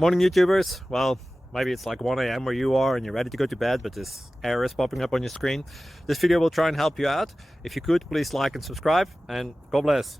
Morning YouTubers. Well, maybe it's like 1 a.m. where you are and you're ready to go to bed, but this error is popping up on your screen. This video will try and help you out. If you could, please like and subscribe, and God bless.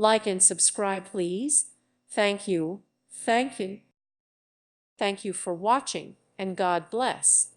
Like and subscribe, please. Thank you. Thank you. Thank you for watching, and God bless.